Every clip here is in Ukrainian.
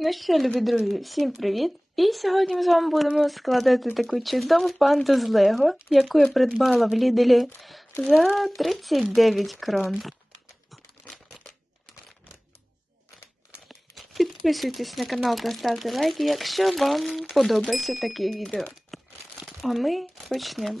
Ну що, любі друзі, всім привіт! І сьогодні ми з вами будемо складати таку чудову панду з Лего, яку я придбала в Ліделі за 39 крон. Підписуйтесь на канал та ставте лайки, якщо вам подобається таке відео. А ми почнемо.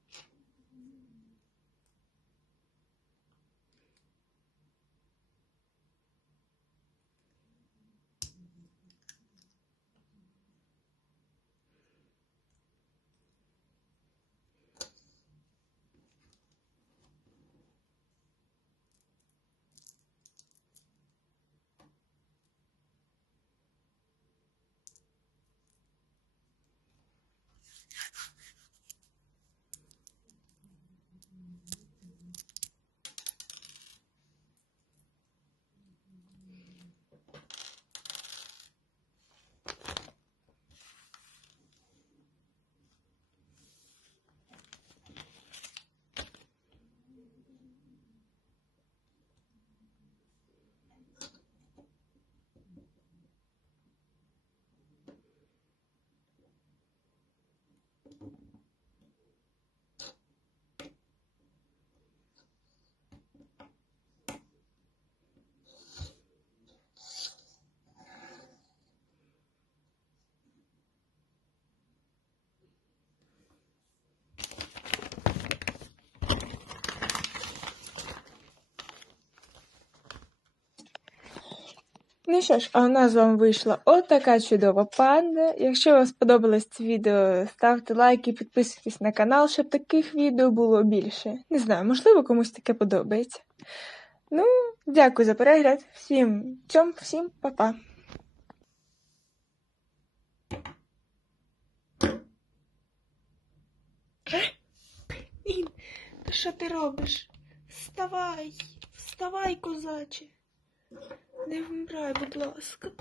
Ну що ж, а у нас з вами вийшла отака чудова панда. Якщо вам сподобалось це відео, ставте лайки, підписуйтесь на канал, щоб таких відео було більше. Не знаю, можливо, комусь таке подобається. Ну, дякую за перегляд. Всім цьом, всім па-па. Блін, що ти робиш? Вставай, вставай, козаче. Не вмирай, будь ласка.